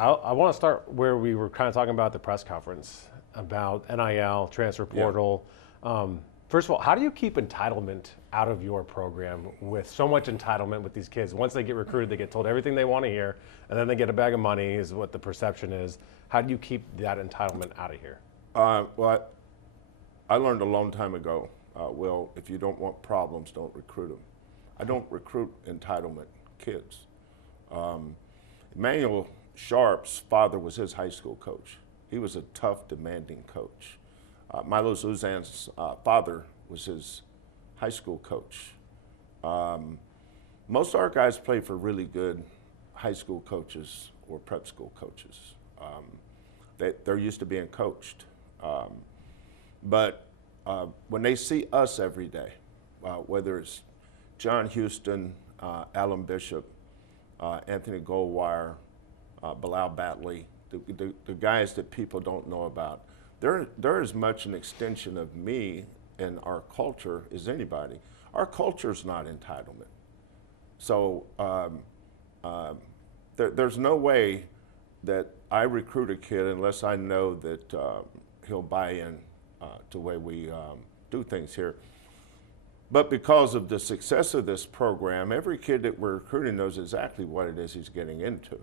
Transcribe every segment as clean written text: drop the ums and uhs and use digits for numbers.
I want to start where we were kind of talking about the press conference about NIL, transfer portal. First of all, how do you keep entitlement out of your program with so much entitlement with these kids? Once they get recruited, they get told everything they want to hear, and then they get a bag of money is what the perception is. How do you keep that entitlement out of here? Well, I learned a long time ago, Will, if you don't want problems, don't recruit them. I don't recruit entitlement kids. Emmanuel Sharp's father was his high school coach. He was a tough, demanding coach. Milo Zuzan's father was his high school coach. Most of our guys play for really good high school coaches or prep school coaches. They're used to being coached. But when they see us every day, whether it's John Houston, Alan Bishop, Anthony Goldwire, Bilal Batley, the guys that people don't know about, they're as much an extension of me and our culture as anybody. Our culture is not entitlement. So there's no way that I recruit a kid unless I know that he'll buy in to the way we do things here. But because of the success of this program, every kid that we're recruiting knows exactly what it is he's getting into.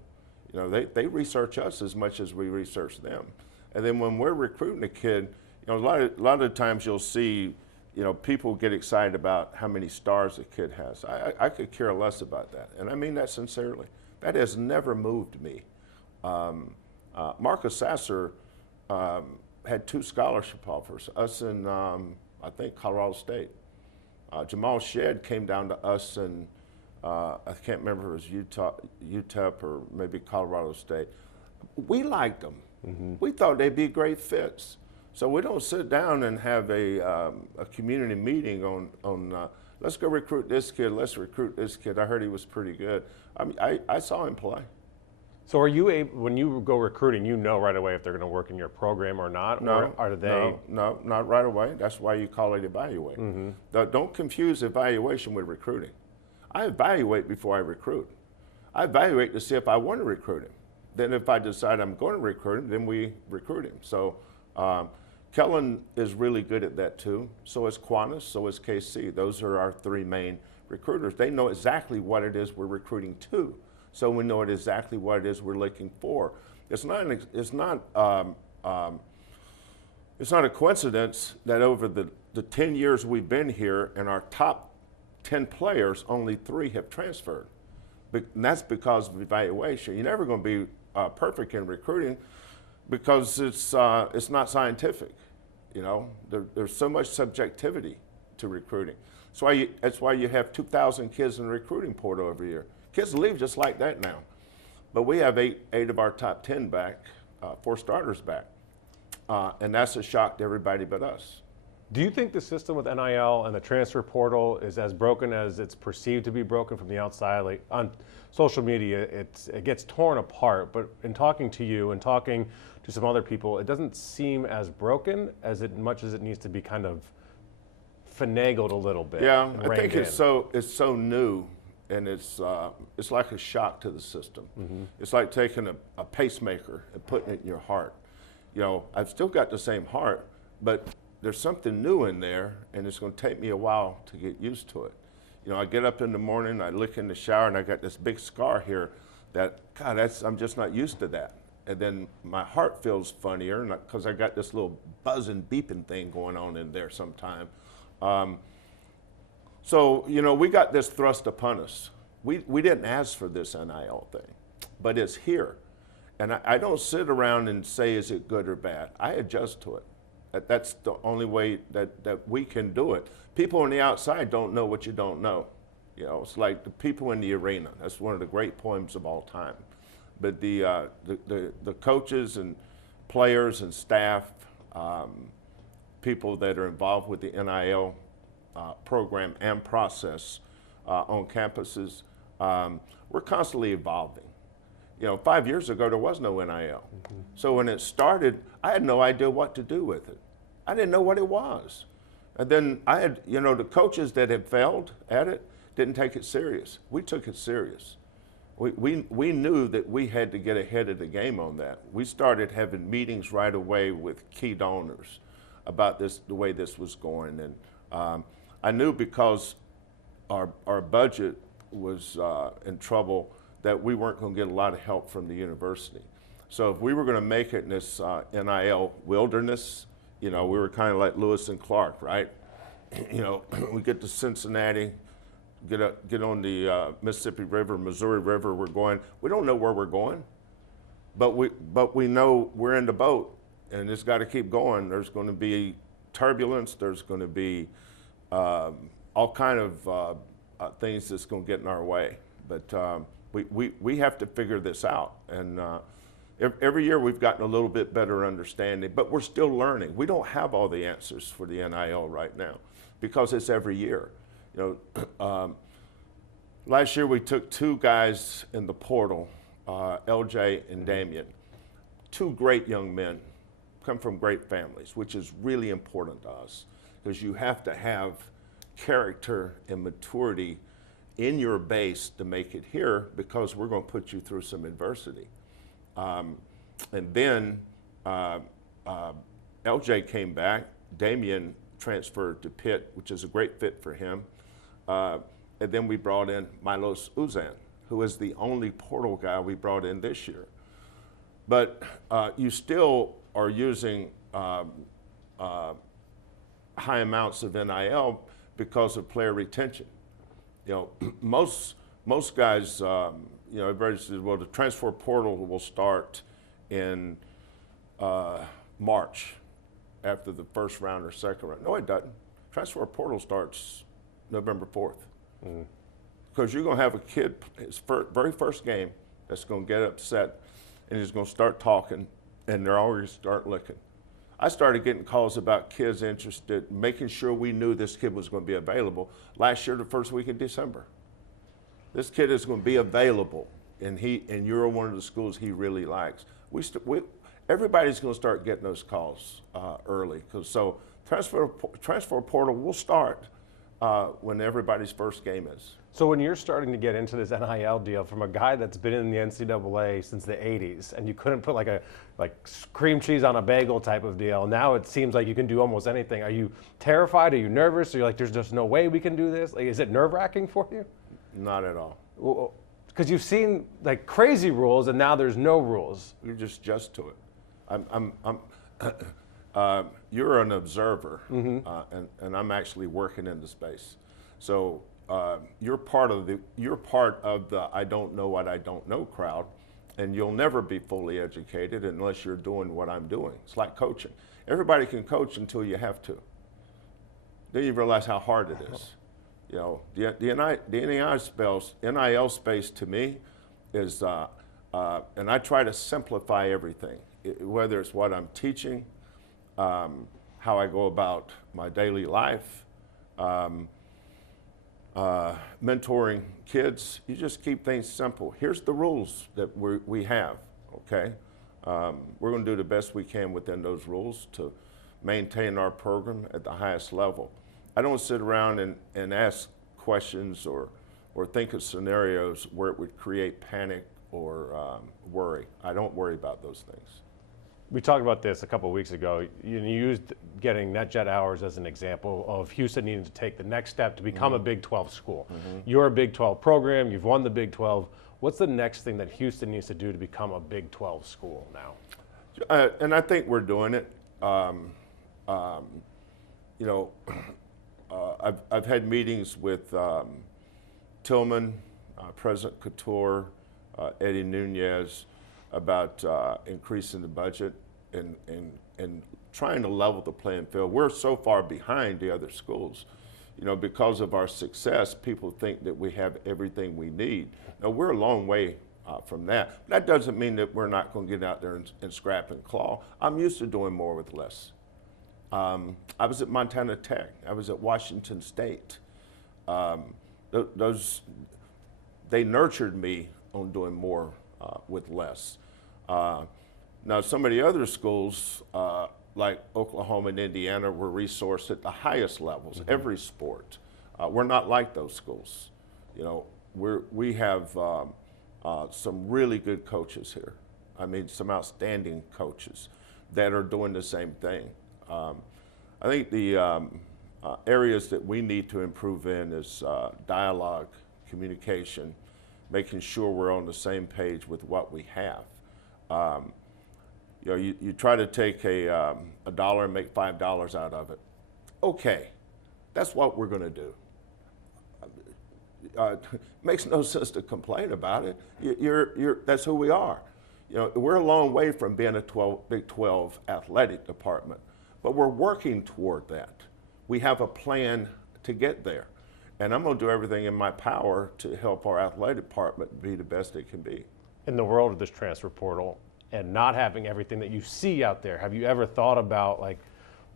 You know, they research us as much as we research them. And then when we're recruiting a kid, you know, a lot of times you'll see, you know, people get excited about how many stars a kid has. I could care less about that, and I mean that sincerely. That has never moved me. Marcus Sasser had 2 scholarship offers, us and I think Colorado State. Jamal Shedd came down to us and I can't remember if it was UTEP or maybe Colorado State. We liked them. We thought they'd be great fits. So we don't sit down and have a community meeting on let's go recruit this kid, let's recruit this kid. I heard he was pretty good. I mean, I saw him play. So are you able, when you go recruiting, you know right away if they're going to work in your program or not? No, or are they? No, not right away. That's why you call it evaluate. Don't confuse evaluation with recruiting. I evaluate before I recruit. I evaluate to see if I want to recruit him. Then if I decide I'm going to recruit him, then we recruit him. So Kellen is really good at that too. So is Qantas, so is KC. Those are our 3 main recruiters. They know exactly what it is we're recruiting to. So we know exactly what it is we're looking for. It's not a coincidence that over the 10 years we've been here, in our top 10 players, only 3 have transferred. And that's because of evaluation. You're never going to be perfect in recruiting because it's not scientific. You know, there's so much subjectivity to recruiting. That's why you have 2,000 kids in the recruiting portal every year. Kids leave just like that now. But we have eight of our top 10 back, 4 starters back. And that's a shock to everybody but us. Do you think the system with NIL and the transfer portal is as broken as it's perceived to be broken from the outside? Like on social media, it gets torn apart, but in talking to you and talking to some other people, it doesn't seem as broken as much as it needs to be kind of finagled a little bit. Yeah, I think it's so new. And it's like a shock to the system. It's like taking a pacemaker and putting it in your heart. You know, I've still got the same heart, but there's something new in there, and it's going to take me a while to get used to it. You know, I get up in the morning, I look in the shower, and I got this big scar here that, God, I'm just not used to that. And then my heart feels funnier because I got this little buzzing, beeping thing going on in there sometime. So, you know, we got this thrust upon us. We didn't ask for this NIL thing, but it's here. And I don't sit around and say, is it good or bad? I adjust to it. That's the only way that we can do it. People on the outside don't know what you don't know. You know, it's like the people in the arena. That's one of the great poems of all time. But the coaches and players and staff, people that are involved with the NIL program and process on campuses, we're constantly evolving. You know, 5 years ago, there was no NIL. So when it started, I had no idea what to do with it. I didn't know what it was. And then I had, you know, the coaches that had failed at it didn't take it serious. We took it serious. We knew that we had to get ahead of the game on that. We started having meetings right away with key donors about this, the way this was going. And I knew because our budget was in trouble that we weren't going to get a lot of help from the university. So if we were going to make it in this NIL wilderness, you know, we were kind of like Lewis and Clark, right? You know, we get to Cincinnati, get on the Mississippi River, Missouri River. We don't know where we're going, but we know we're in the boat, and it's got to keep going. There's going to be turbulence. There's going to be all kind of things that's going to get in our way. But we have to figure this out, and every year we've gotten a little bit better understanding, but we're still learning. We don't have all the answers for the NIL right now because it's every year. You know, last year we took 2 guys in the portal, LJ and Damien, 2 great young men, come from great families, which is really important to us because you have to have character and maturity in your base to make it here because we're going to put you through some adversity. And then LJ came back, Damien transferred to Pitt, which is a great fit for him. And then we brought in Milos Uzan, who is the only portal guy we brought in this year. But you still are using high amounts of NIL because of player retention. You know, most guys, you know, everybody says, well, the transfer portal will start in March after the first round or second round. No, it doesn't. Transfer portal starts November 4th. Because you're going to have a kid, his very first game, that's going to get upset and he's going to start talking and they're already start licking. I started getting calls about kids interested, making sure we knew this kid was going to be available last year, the first week in December. This kid is going to be available, and you're one of the schools he really likes. Everybody's going to start getting those calls early. So transfer portal will start when everybody's first game is. So when you're starting to get into this NIL deal from a guy that's been in the NCAA since the 80s, and you couldn't put like cream cheese on a bagel type of deal, now it seems like you can do almost anything. Are you terrified? Are you nervous? Are you like, there's just no way we can do this? Like, is it nerve-wracking for you? Not at all. Because you've seen like crazy rules, and now there's no rules. You just adjust to it. You're an observer, and I'm actually working in the space. So you're part of the I don't know what I don't know crowd, and you'll never be fully educated unless you're doing what I'm doing. It's like coaching. Everybody can coach until you have to. Then you realize how hard it is. You know, the NIL space to me is, and I try to simplify everything, whether it's what I'm teaching, how I go about my daily life, mentoring kids. You just keep things simple. Here's the rules that we have, okay? We're going to do the best we can within those rules to maintain our program at the highest level. I don't sit around and ask questions or think of scenarios where it would create panic or worry. I don't worry about those things. We talked about this a couple of weeks ago. You used getting NetJet hours as an example of Houston needing to take the next step to become a Big 12 school. You're a Big 12 program. You've won the Big 12. What's the next thing that Houston needs to do to become a Big 12 school now? And I think we're doing it. You know, I've had meetings with Tillman, President Couture, Eddie Nunez, about increasing the budget and trying to level the playing field. We're so far behind the other schools. You know, because of our success, people think that we have everything we need. Now, we're a long way from that. That doesn't mean that we're not going to get out there and scrap and claw. I'm used to doing more with less. I was at Montana Tech. I was at Washington State. They nurtured me on doing more with less. Now, some of the other schools, like Oklahoma and Indiana, were resourced at the highest levels, every sport. We're not like those schools. You know, we have some really good coaches here. I mean, some outstanding coaches that are doing the same thing. I think the areas that we need to improve in is dialogue, communication, making sure we're on the same page with what we have. You know, you try to take a dollar and make $5 out of it. Okay, that's what we're going to do. Makes no sense to complain about it. That's who we are. You know, we're a long way from being a Big 12 athletic department, but we're working toward that. We have a plan to get there, and I'm going to do everything in my power to help our athletic department be the best it can be. In the world of this transfer portal and not having everything that you see out there, have you ever thought about, like,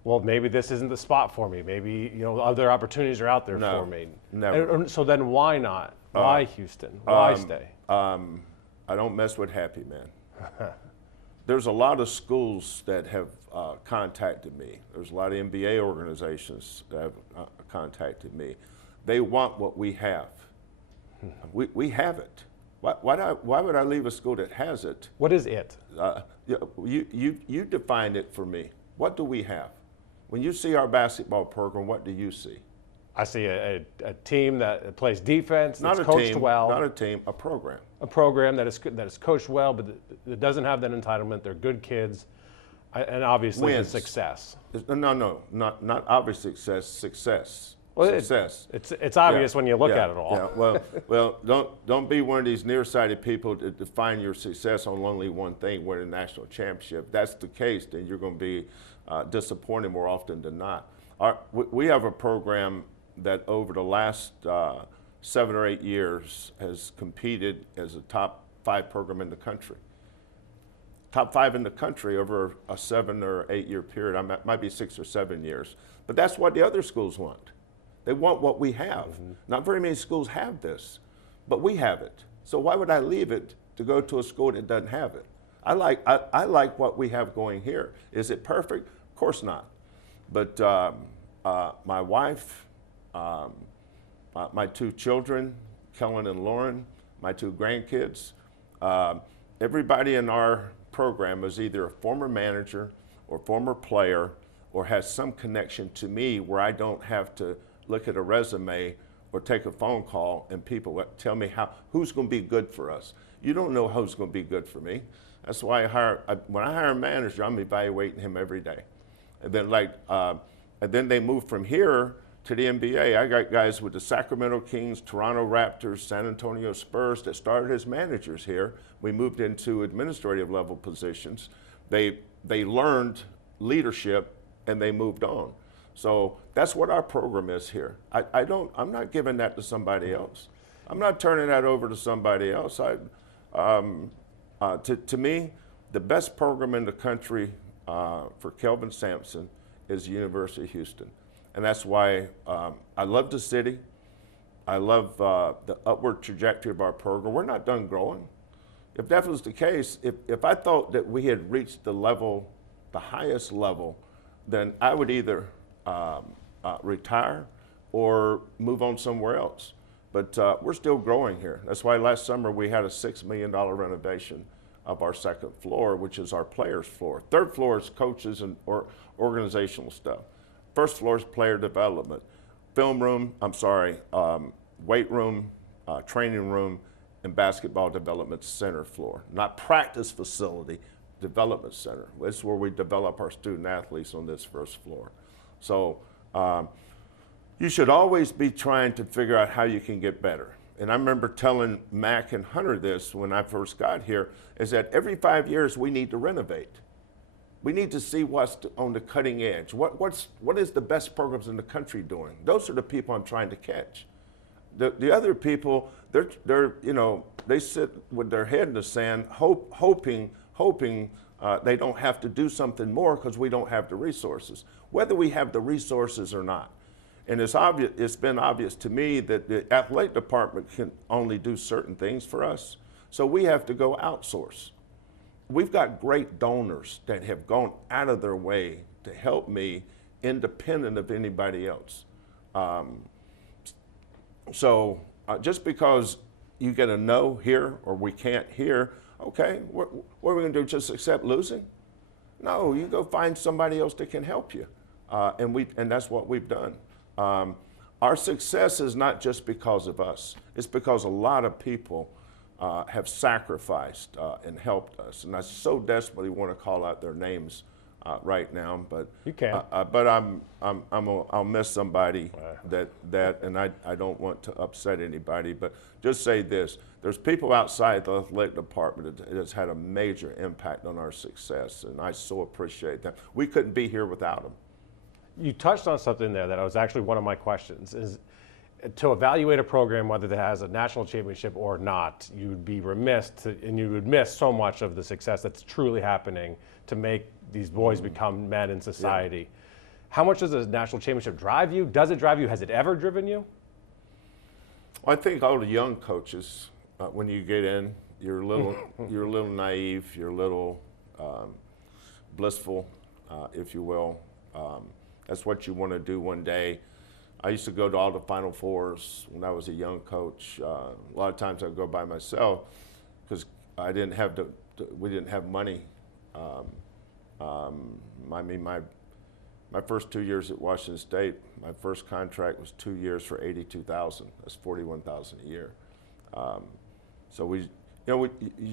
well, maybe this isn't the spot for me. Maybe, you know, other opportunities are out there for me. Never. And so then why not? Why Houston? Why stay? I don't mess with happy, man. There's a lot of schools that have contacted me. There's a lot of NBA organizations that have contacted me. They want what we have. We have it. Why would I leave a school that has it? What is it? You define it for me. What do we have? When you see our basketball program, what do you see? I see a team that plays defense, that's coached well. Not a team, a program. A program that is coached well, but that doesn't have that entitlement. They're good kids, and obviously the success. No, not obvious success. Success. Well, success. It's obvious when you look at it all. Yeah. Well, don't be one of these nearsighted people to define your success on only one thing, winning a national championship. If that's the case, then you're going to be disappointed more often than not. We have a program that over the last 7 or 8 years has competed as a top 5 program in the country. Top 5 in the country over a 7 or 8 year period. Might be 6 or 7 years. But that's what the other schools want. They want what we have. Mm-hmm. Not very many schools have this, but we have it. So why would I leave it to go to a school that doesn't have it? I like what we have going here. Is it perfect? Of course not. But my wife, my 2 children, Kellen and Lauren, my 2 grandkids, everybody in our program is either a former manager or former player or has some connection to me where I don't have to look at a resume or take a phone call and people tell me who's going to be good for us. You don't know who's going to be good for me. That's why when I hire a manager, I'm evaluating him every day. And then they move from here to the NBA. I got guys with the Sacramento Kings, Toronto Raptors, San Antonio Spurs that started as managers here. We moved into administrative level positions. They learned leadership and they moved on. So that's what our program is here. I'm not giving that to somebody else. I'm not turning that over to somebody else. To me, the best program in the country for Kelvin Sampson is the University of Houston. And that's why I love the city. I love the upward trajectory of our program. We're not done growing. If that was the case, if I thought that we had reached the highest level, then I would either retire or move on somewhere else. But we're still growing here. That's why last summer we had a $6 million renovation of our 2nd floor, which is our players' floor. 3rd floor is coaches and organizational stuff. 1st floor is player development. Weight room, training room, and basketball development center floor. Not practice facility, development center. This is where we develop our student athletes on this 1st floor. So you should always be trying to figure out how you can get better. And I remember telling Mac and Hunter this when I first got here, is that every 5 years we need to renovate. We need to see what's on the cutting edge. What is the best programs in the country doing? Those are the people I'm trying to catch. The other people, they sit with their head in the sand, hoping they don't have to do something more because we don't have the resources, whether we have the resources or not. And it's been obvious to me that the athletic department can only do certain things for us, so we have to go outsource. We've got great donors that have gone out of their way to help me independent of anybody else. So just because you get a no here or we can't here, okay, what are we going to do, just accept losing? No, you go find somebody else that can help you. And that's what we've done. Our success is not just because of us. It's because a lot of people have sacrificed and helped us. And I so desperately want to call out their names right now, but you can. But I'll miss somebody and I don't want to upset anybody. But just say this: there's people outside the athletic department that has had a major impact on our success, and I so appreciate that. We couldn't be here without them. You touched on something there that was actually one of my questions, is to evaluate a program, whether it has a national championship or not, you'd be remiss and you would miss so much of the success that's truly happening to make these boys become men in society. Yeah. How much does a national championship drive you? Does it drive you? Has it ever driven you? Well, I think all the young coaches, when you get in, you're a little naive, you're a little blissful, if you will. That's what you want to do one day. I used to go to all the Final Fours when I was a young coach. A lot of times I'd go by myself because I didn't have we didn't have money. I mean, my first 2 years at Washington State, my first contract was 2 years for $82,000. That's $41,000 a year. So you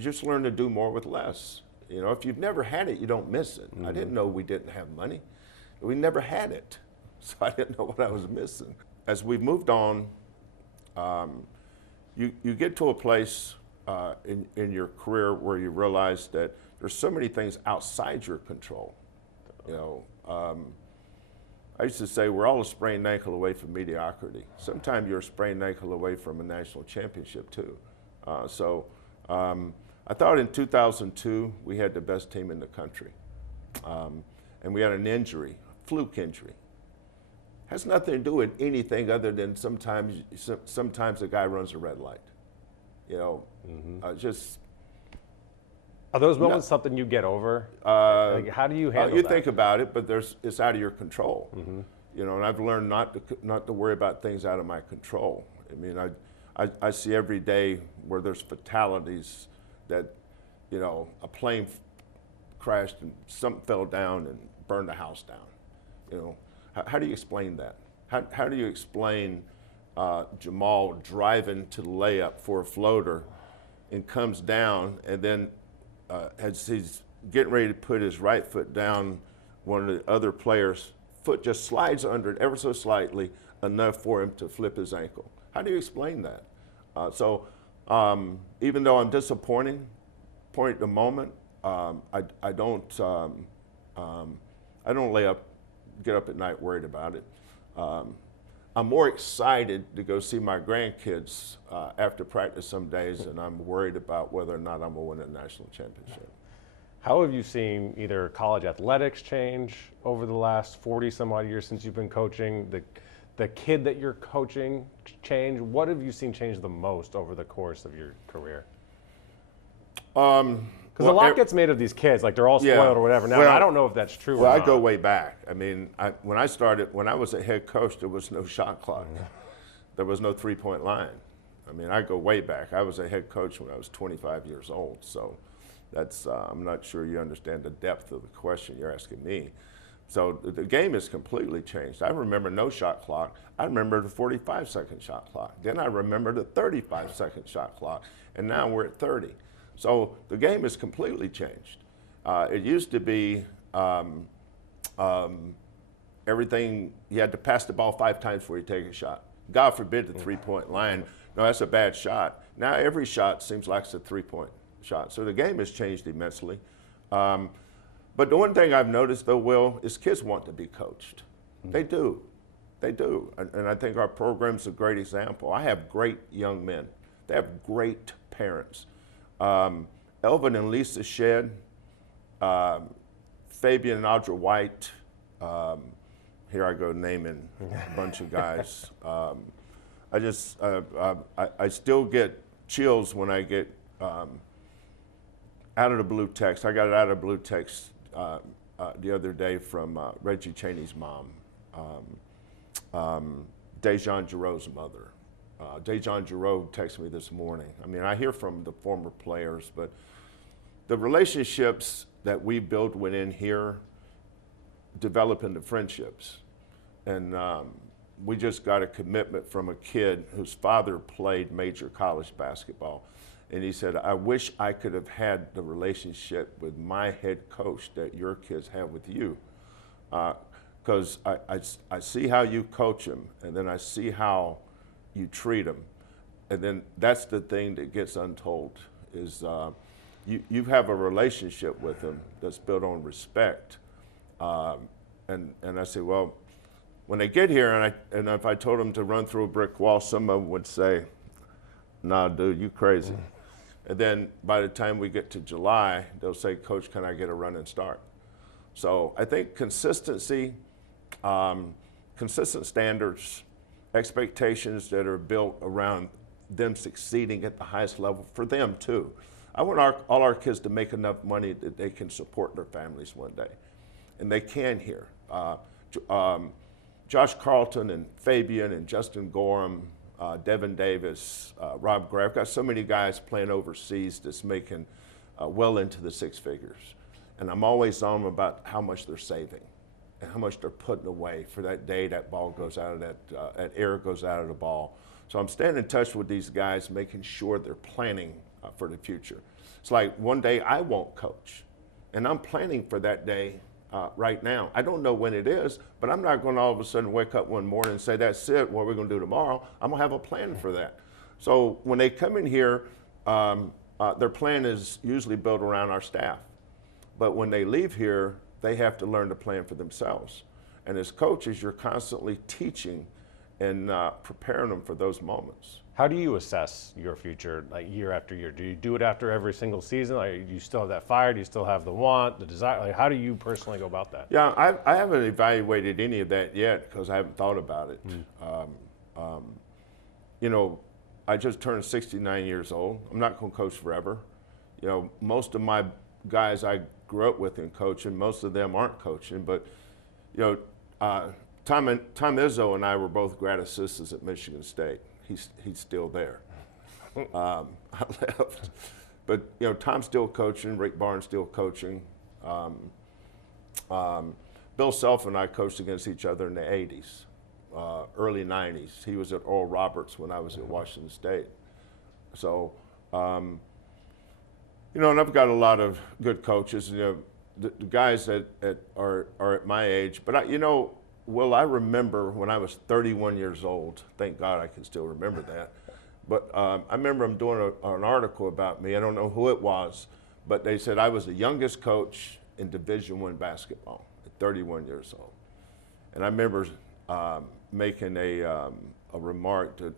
just learn to do more with less. You know, if you've never had it, you don't miss it. Mm-hmm. I didn't know we didn't have money. We never had it, so I didn't know what I was missing. As we've moved on, you get to a place in your career where you realize that there's so many things outside your control. You know, I used to say we're all a sprained ankle away from mediocrity. Sometimes you're a sprained ankle away from a national championship too. I thought in 2002 we had the best team in the country, and we had an injury. Fluke injury. Has nothing to do with anything other than sometimes a guy runs a red light. You know, just. Are those moments something you get over? Like, how do you handle you that? think about it, but it's out of your control. You know, and I've learned not to worry about things out of my control. I mean, I see every day where there's fatalities that, you know, a plane crashed and something fell down and burned a house down. You know, how do you explain that? How do you explain Jamal driving to the layup for a floater and comes down, and then as he's getting ready to put his right foot down, one of the other players' foot just slides under it ever so slightly enough for him to flip his ankle? How do you explain that? Even though I'm disappointed at the moment, I don't get up at night worried about it. I'm more excited to go see my grandkids after practice some days, and I'm worried about whether or not I'm going to win a national championship. How have you seen either college athletics change over the last 40 some odd years since you've been coaching, the kid that you're coaching change? What have you seen change the most over the course of your career? Because a lot gets made of these kids, like they're all spoiled or whatever. Now, I don't know if that's true or not. Well, I go way back. I mean, when I was a head coach, there was no shot clock. There was no three-point line. I mean, I go way back. I was a head coach when I was 25 years old. So that's, I'm not sure you understand the depth of the question you're asking me. So the game has completely changed. I remember no shot clock. I remember the 45-second shot clock. Then I remember the 35-second shot clock. And now we're at 30. So the game has completely changed. It used to be everything, you had to pass the ball 5 times before you take a shot. God forbid the three-point line. No, that's a bad shot. Now every shot seems like it's a three-point shot. So the game has changed immensely. But the one thing I've noticed, though, Will, is kids want to be coached. They do. They do. And I think our program's a great example. I have great young men. They have great parents. Elvin and Lisa Shedd, Fabian and Audra White, here I go naming a bunch of guys. I still get chills when I get out of the blue text. I got it out of blue text the other day from Reggie Cheney's mom, Dejan Giroux's mother. Dejon Giroux texted me this morning. I mean, I hear from the former players, but the relationships that we build within here develop into friendships. And we just got a commitment from a kid whose father played major college basketball. And he said, I wish I could have had the relationship with my head coach that your kids have with you. Because I see how you coach them, and then I see how you treat them. And then that's the thing that gets untold is you have a relationship with them that's built on respect. And I say, well, when they get here, and if I told them to run through a brick wall, some of them would say, nah, dude, you crazy. And then by the time we get to July, they'll say, Coach, can I get a running start? So I think consistency, consistent standards, expectations that are built around them succeeding at the highest level for them too. I want all our kids to make enough money that they can support their families one day. And they can here. Josh Carlton and Fabian and Justin Gorham, Devin Davis, Rob Gray. I've got so many guys playing overseas that's making well into the six figures. And I'm always on them about how much they're saving and how much they're putting away for that day that ball goes out of that air goes out of the ball. So I'm staying in touch with these guys, making sure they're planning for the future. It's like one day I won't coach, and I'm planning for that day right now. I don't know when it is, but I'm not going to all of a sudden wake up one morning and say, that's it, what we're going to do tomorrow. I'm going to have a plan for that. So when they come in here, their plan is usually built around our staff. But when they leave here, they have to learn to plan for themselves. And as coaches, you're constantly teaching and preparing them for those moments. How do you assess your future, like year after year? Do you do it after every single season? Like, do you still have that fire? Do you still have the want, the desire? Like, how do you personally go about that? Yeah, I haven't evaluated any of that yet because I haven't thought about it. You know, I just turned 69 years old. I'm not going to coach forever. You know, most of my guys I grew up with in coaching, most of them aren't coaching, but, you know, Tom Izzo and I were both grad assistants at Michigan State. He's still there. I left. But, you know, Tom's still coaching, Rick Barnes still coaching. Bill Self and I coached against each other in the 80s, early 90s. He was at Oral Roberts when I was at Washington State. So, you know, and I've got a lot of good coaches, you know, the guys that are at my age. But, you know, Will, I remember when I was 31 years old, thank God I can still remember that, but I remember them doing an article about me. I don't know who it was, but they said I was the youngest coach in Division I basketball at 31 years old. And I remember making a remark that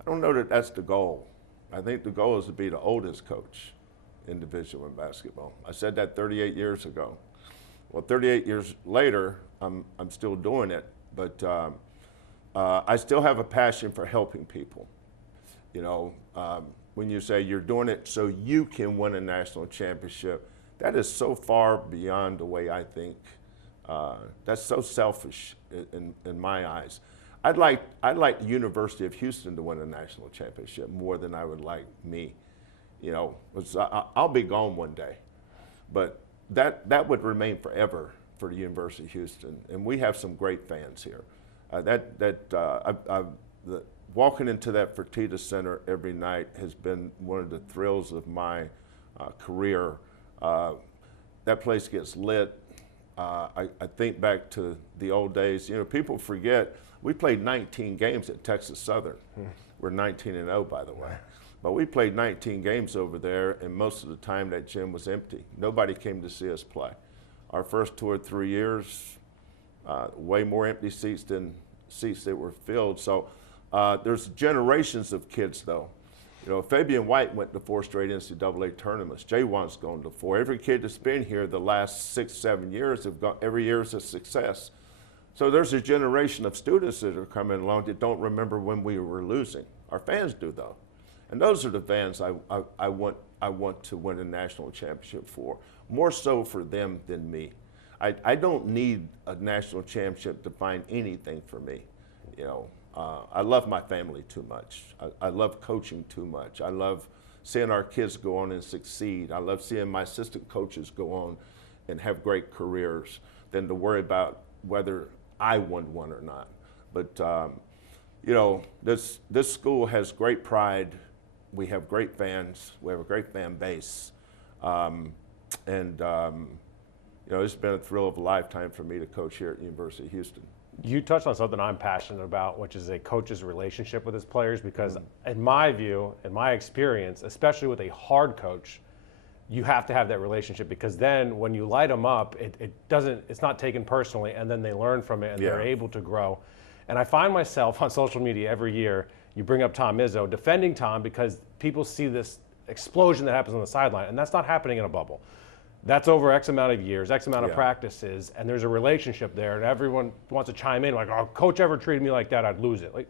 I don't know that that's the goal. I think the goal is to be the oldest coach in Division I basketball. I said that 38 years ago. Well, 38 years later, I'm still doing it, but I still have a passion for helping people. You know, when you say you're doing it so you can win a national championship, that is so far beyond the way I think. That's so selfish in my eyes. I'd like the University of Houston to win a national championship more than I would like me. You know, I'll be gone one day, but that would remain forever for the University of Houston, and we have some great fans here. Walking into that Fertitta Center every night has been one of the thrills of my career. That place gets lit. I think back to the old days. You know, people forget we played 19 games at Texas Southern. We're 19-0, by the way. But we played 19 games over there, and most of the time that gym was empty. Nobody came to see us play. Our first 2 or 3 years, way more empty seats than seats that were filled. So there's generations of kids, though. You know, Fabian White went to 4 straight NCAA tournaments. Jaywan's gone to 4. Every kid that's been here the last 6, 7 years have gone. Every year is a success. So there's a generation of students that are coming along that don't remember when we were losing. Our fans do, though. And those are the fans I want to win a national championship for, more so for them than me. I don't need a national championship to find anything for me. You know, I love my family too much. I love coaching too much. I love seeing our kids go on and succeed. I love seeing my assistant coaches go on and have great careers than to worry about whether I won one or not. But you know, this school has great pride. We have great fans. We have a great fan base. You know, it's been a thrill of a lifetime for me to coach here at the University of Houston. You touched on something I'm passionate about, which is a coach's relationship with his players, because in my view, in my experience, especially with a hard coach, you have to have that relationship, because then when you light them up, it's not taken personally, and then they learn from it and they're able to grow. And I find myself on social media every year, you bring up Tom Izzo, defending Tom because people see this explosion that happens on the sideline, and that's not happening in a bubble. That's over X amount of years, X amount of practices, and there's a relationship there, and everyone wants to chime in like, oh, coach ever treated me like that, I'd lose it. Like,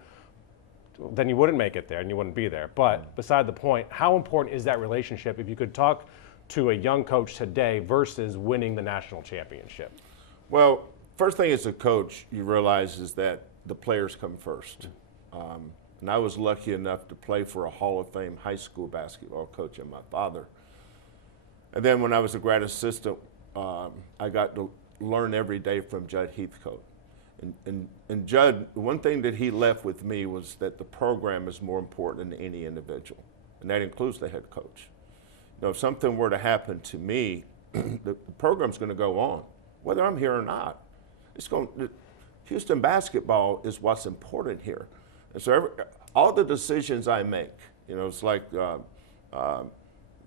then you wouldn't make it there and you wouldn't be there. But beside the point, how important is that relationship if you could talk to a young coach today versus winning the national championship? Well, first thing as a coach, you realize is that the players come first. And I was lucky enough to play for a Hall of Fame high school basketball coach and my father. And then when I was a grad assistant, I got to learn every day from Judd Heathcote. And Judd, one thing that he left with me was that the program is more important than any individual, and that includes the head coach. You know, if something were to happen to me, the program's going to go on, whether I'm here or not. Houston basketball is what's important here. And so all the decisions I make, you know, it's like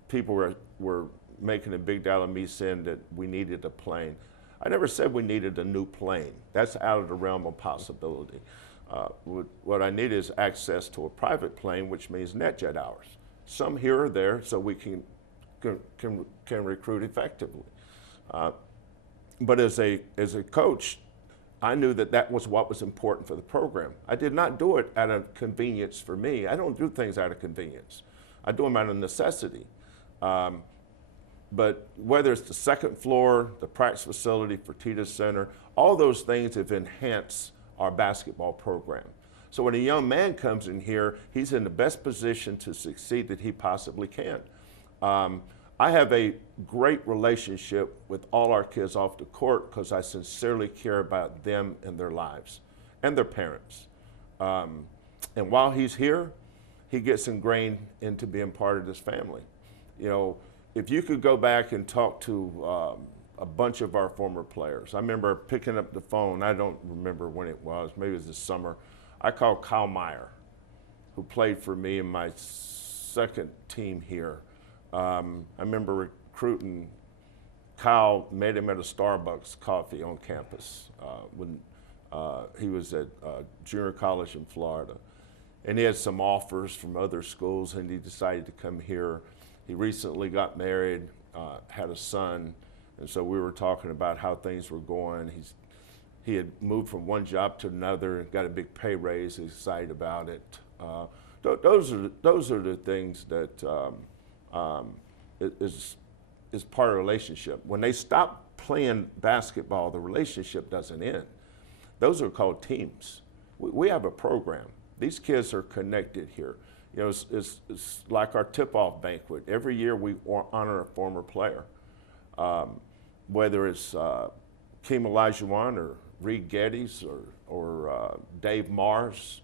people were making a big deal of me saying that we needed a plane. I never said we needed a new plane. That's out of the realm of possibility. What I need is access to a private plane, which means NetJet hours. Some here or there, so we can recruit effectively. But as a coach, I knew that was what was important for the program. I did not do it out of convenience for me. I don't do things out of convenience. I do them out of necessity. But whether it's the second floor, the practice facility, Fertitta Center, all those things have enhanced our basketball program. So when a young man comes in here, he's in the best position to succeed that he possibly can. I have a great relationship with all our kids off the court because I sincerely care about them and their lives and their parents. And while he's here, he gets ingrained into being part of this family. You know, if you could go back and talk to a bunch of our former players, I remember picking up the phone, I don't remember when it was, maybe it was this summer. I called Kyle Meyer, who played for me in my second team here. I remember recruiting Kyle, met him at a Starbucks coffee on campus when he was at junior college in Florida. And he had some offers from other schools, and he decided to come here. He recently got married, had a son, and so we were talking about how things were going. He had moved from one job to another and got a big pay raise. He's excited about it. Those are the things that is part of the relationship. When they stop playing basketball, the relationship doesn't end. Those are called teams. We have a program. These kids are connected here. You know, it's like our tip-off banquet. Every year we honor a former player, whether it's Keem Olajuwon or Reed Geddes or Dave Mars.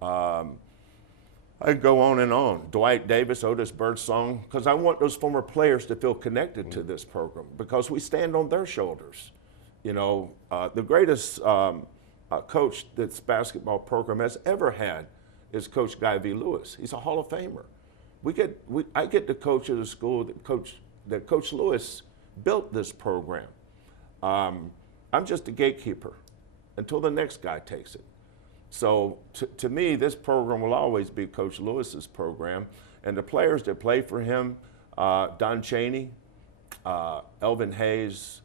I go on and on. Dwight Davis, Otis Birdsong, because I want those former players to feel connected to this program because we stand on their shoulders. You know, the greatest coach this basketball program has ever had is Coach Guy V. Lewis. He's a Hall of Famer. I get to coach at a school that Coach Lewis built this program. I'm just a gatekeeper until the next guy takes it. So to me, this program will always be Coach Lewis's program. And the players that play for him, Don Chaney, Elvin Hayes,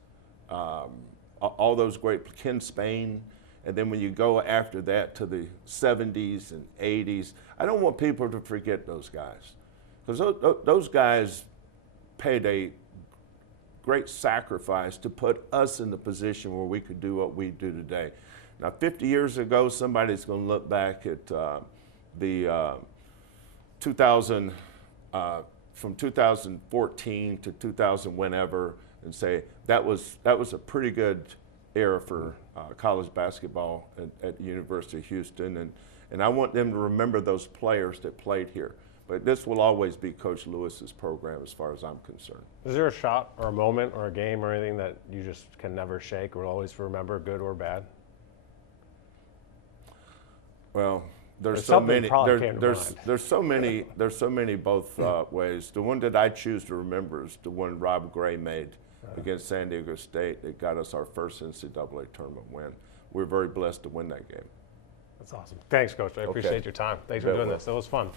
all those great, Ken Spain, and then when you go after that to the 70s and 80s, I don't want people to forget those guys. Because those guys paid a great sacrifice to put us in the position where we could do what we do today. Now, 50 years ago, somebody's going to look back at the 2000, from 2014 to 2000, whenever, and say that was a pretty good era for college basketball at the University of Houston, and I want them to remember those players that played here. But this will always be Coach Lewis's program as far as I'm concerned. Is there a shot or a moment or a game or anything that you just can never shake or always remember, good or bad? Well, there's so something many. probably came to mind. There's so many. There's so many both ways. The one that I choose to remember is the one Rob Gray made against San Diego State. That got us our first NCAA tournament win. We're very blessed to win that game. That's awesome. Thanks, Coach. I appreciate your time. Thanks for doing this. It was fun.